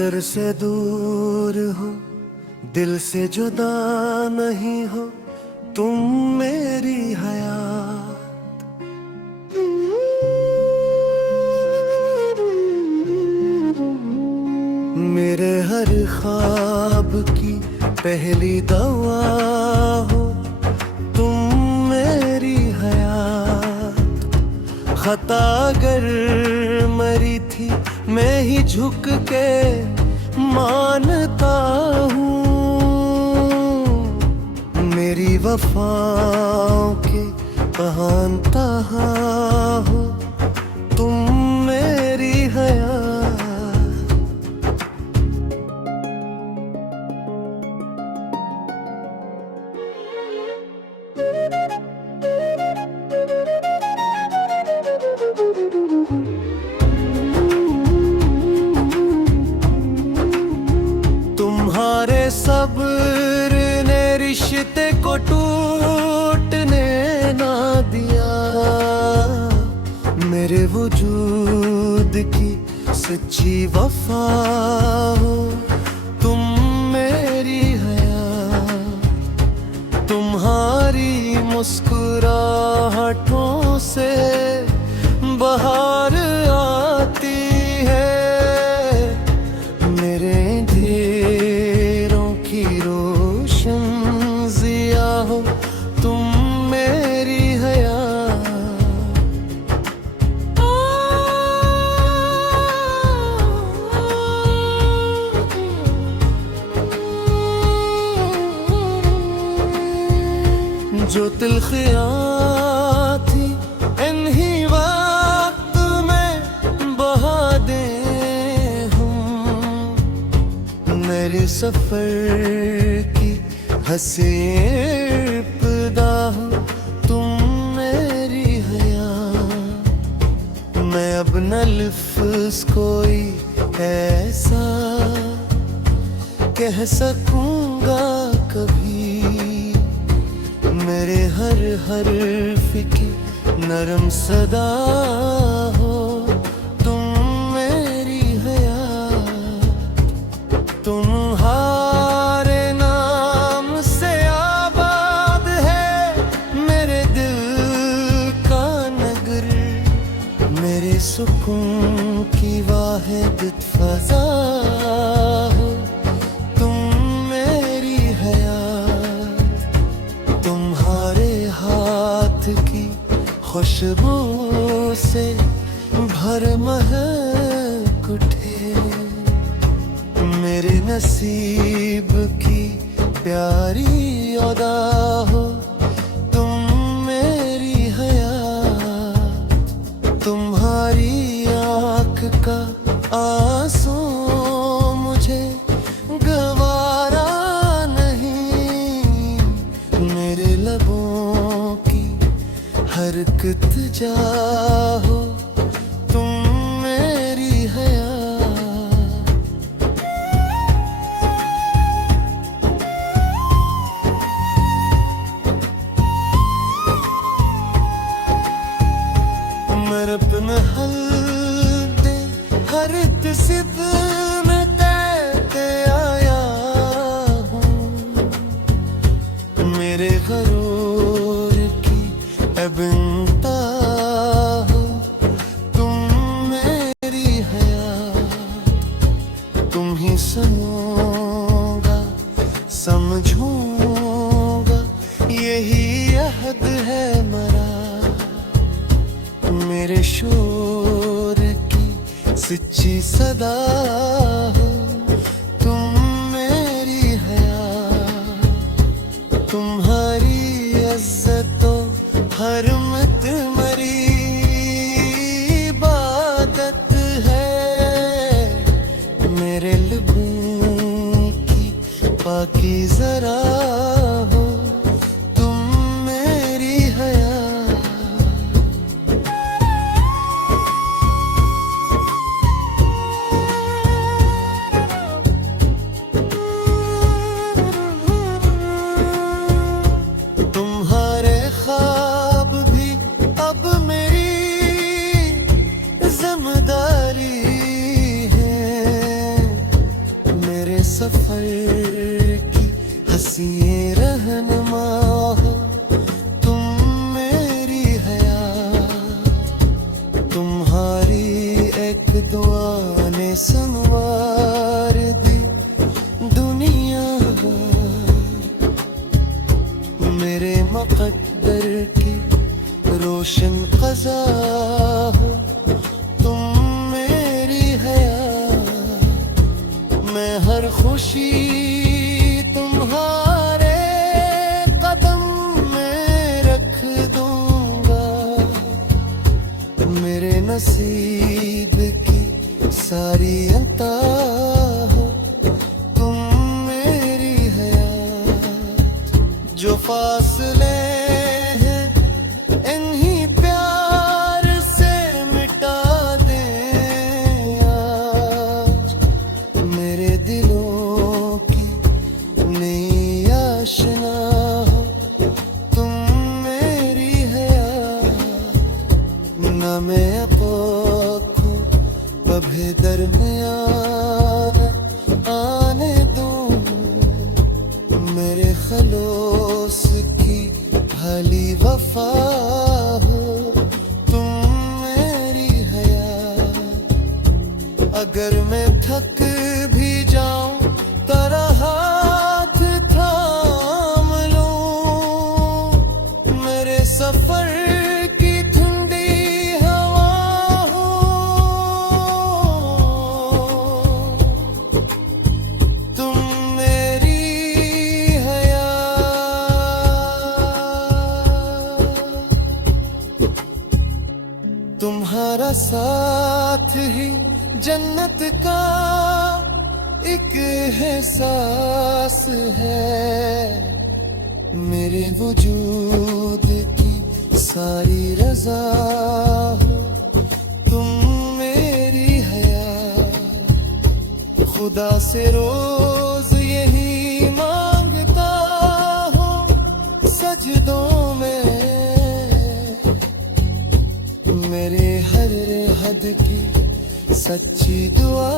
नजर से दूर हो, दिल से जुदा नहीं हो, तुम मेरी हयात। मेरे हर ख्वाब की पहली दवा हो, तुम मेरी हयात। खता अगर मरी थी मैं ही झुक के मानता हूँ, मेरी वफाओं के बहानता हो, तुम मेरी हयात। तुम्हारे सब्र ने रिश्ते को टूटने ना दिया, मेरे वजूद की सच्ची वफा हो, तुम मेरी हयात। तुम्हारी मुस्कुराहटों से बहार आती है, मेरे अंधेरों की रोशन ज़िया हो, तुम मेरी हयात। जो तिल्खियाँ थी इन्हीं वक्त में बहा दे हूँ, मेरे सफर की हंसी इब्तिदा हो, तुम मेरी हयात। मैं अब न लफ्ज़ कोई ऐसा कह सकूँगा कभी, मेरे हर हर्फ की नरम सदा हो, तुम मेरी हयात। तुम्हारे नाम से आबाद है मेरे दिल का नगर, मेरे सुकून की वाहिद फजा हो, तुम मेरी हयात। तुम्हारे हाथ की खुशबू से भर महक उठे, मेरे नसीब की प्यारी अदा हो, तुम मेरी हयात। तुम्हारी आँख का आंसू मुझे गवारा नहीं, मेरे लबों की हरकत जाहो, तुम मेरी हयात। मेरे अपने हल्दे हर तिसिब में तैरते आया हूँ, मेरे गरूर की अबिनता हो, तुम मेरी हयात। तुम ही सुनूंगा समझूंगा यही अहद है मरा, मेरे शोर की सच्ची सदा हो, तुम मेरी हयात। तुम्हारी इज्जतों हरमत मरी इबादत है, मेरे लबों की पाकी जरा हो, तुम मेरी हयात। तुम्हारे ख्वाब भी अब मेरी जिम्मेदारी है, सफर की हंसी रहनुमा हो तुम मेरी हयात। तुम्हारी एक दुआ ने संवार दी दुनिया। मेरे मुक़द्दर की रोशन क़ज़ा हो तुम मेरी हयात। मैं हर खुशी तुम्हारे कदम में रख दूंगा। मेरे नसीब की सारी अता हो तुम मेरी हयात। जो फासले हैं इन्हीं प्यार से मिटा दें आज। मेरे दिलों की नई आशना हो तुम मेरी हयात। ना मैं आपको कभी दरमियान आने दूं। मेरे खलोस की भली वफा हो तुम मेरी हयात। अगर मैं थक भी जाऊं तेरा हाथ थाम लूं। मेरे सफर की ठंडी हवा हो तुम मेरी तुम्हारा साथ ही जन्नत का एक एहसास है। मेरे वजूद की सारी रज़ा हो तुम मेरी हयात। खुदा से रोज यही मांगता हूँ सजदों में। मेरे हर हद की सच्ची दुआ